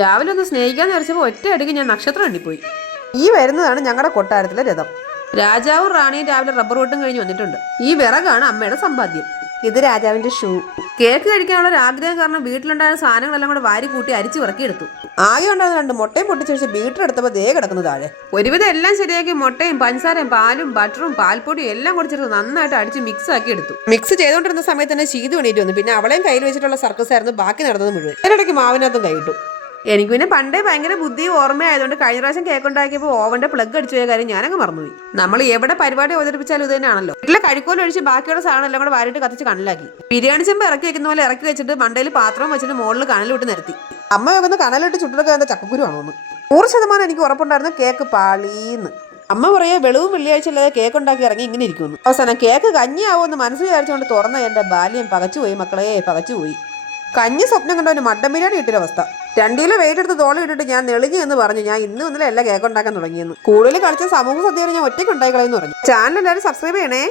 രാവിലെ ഒന്ന് സ്നേഹിക്കാന്ന് വിചാരിച്ചപ്പോൾ ഒറ്റയടിക്ക് ഞാൻ നക്ഷത്രം എണ്ണിപ്പോയി. ഈ വരുന്നതാണ് ഞങ്ങളുടെ കൊട്ടാരത്തിലെ രഥം. രാജാവും റാണിയും രാവിലെ റബ്ബർ വെട്ടും കഴിഞ്ഞ് വന്നിട്ടുണ്ട്. ഈ വിറകാണ് അമ്മയുടെ സമ്പാദ്യം. ഇത് രാജാവിന്റെ ഷൂ. കേക്ക് കഴിക്കാനുള്ള ഒരു ആഗ്രഹം കാരണം വീട്ടിലുണ്ടായിരുന്ന സാധനങ്ങളെല്ലാം കൂടെ വാരി കൂട്ടി അരിച്ചു ഇറക്കിയെടുത്തു. ആകെ ഉണ്ടായിരുന്ന 2 മുട്ടയും പൊട്ടിച്ചൊഴിച്ച് ബീറ്റർ എടുത്തപ്പോൾ ദേ കിടക്കുന്നു താഴെ. ഒരുവിധം എല്ലാം ശരിയാക്കി മുട്ടയും പഞ്ചസാരയും പാലും ബട്ടറും പാൽപ്പൊടിയും എല്ലാം കൂടി ചേർത്ത് നന്നായിട്ട് അടിച്ച് മിക്സ് ആക്കി എടുത്തു. മിക്സ് ചെയ്തുകൊണ്ടിരുന്ന സമയത്ത് തന്നെ ശീതു എണീറ്റ് വന്നു. പിന്നെ അവളെയും കയ്യിൽ വെച്ചിട്ടുള്ള സർക്കസ് ആയിരുന്നു ബാക്കി നടന്നത് മുഴുവൻ. അതിനിടയ്ക്ക് മാവിനകത്തും കൈയിട്ടു. എനിക്ക് പിന്നെ പണ്ടേ ഭയങ്കര ബുദ്ധിയും ഓർമ്മയായതുകൊണ്ട് കഴിഞ്ഞ പ്രാവശ്യം കേക്ക് ഉണ്ടാക്കിയപ്പോൾ ഓവന്റെ പ്ലഗ് അടിച്ചു പോയ കാര്യം ഞാനങ്ങ് മറന്നുപോയി. നമ്മൾ എവിടെ പരിപാടി അവതരിപ്പിച്ചാലും ഇത് തന്നെയാണല്ലോ. വീട്ടിലെ കഴിക്കോലും ഒഴിച്ച് ബാക്കിയുള്ള സാധനം എല്ലാം കൂടെ വാരിട്ട് കത്തിച്ച് കണലാക്കി. ബിരിയാണി ചെമ്പ് ഇറക്കി വെക്കുന്ന പോലെ ഇറക്കി വെച്ചിട്ട് മണ്ടയിൽ പാത്രം വെച്ചിട്ട് മുകളിൽ കനലിട്ട് നിരത്തി. അമ്മ വെക്കുന്ന കനലിട്ട് ചുട്ടെടുക്കാൻ ചക്കക്കുരു ആണോന്ന് 100% എനിക്ക് ഉറപ്പുണ്ടായിരുന്നു കേക്ക് പാളീന്ന്. അമ്മ പറയാ വെളിവും വെള്ളിയാഴ്ച അല്ലാതെ കേക്ക് ഉണ്ടാക്കി ഇറങ്ങി ഇങ്ങനെ ഇരിക്കുന്നു. അവസാനം കേക്ക് കഞ്ഞിയാവുമെന്ന് മനസ്സിൽ വിചാരിച്ചുകൊണ്ട് തുറന്ന എന്റെ ബാല്യം പകച്ചുപോയി മക്കളെ, പകച്ചുപോയി. കഞ്ഞി സ്വപ്നം കണ്ടവന് മട്ടൻ ബിരിയാണി കിട്ടിയൊരവസ്ഥ. 2 കിലോ വെയിറ്റ് എടുത്ത് തോളി ഇട്ടിട്ട് ഞാൻ നെളിഞ്ഞു എന്ന് പറഞ്ഞു ഞാൻ ഇന്നലെ എല്ലാം കേക്ക് ഉണ്ടാക്കാൻ തുടങ്ങിയെന്ന്. കൂടുതൽ കളിച്ച സമൂഹ സദ്യയാണ് ഞാൻ ഒറ്റയ്ക്ക് ഉണ്ടായിക്കളയെന്ന് പറഞ്ഞു. ചാനൽ എല്ലാവരും സബ്സ്ക്രൈബ് ചെയ്യണേ.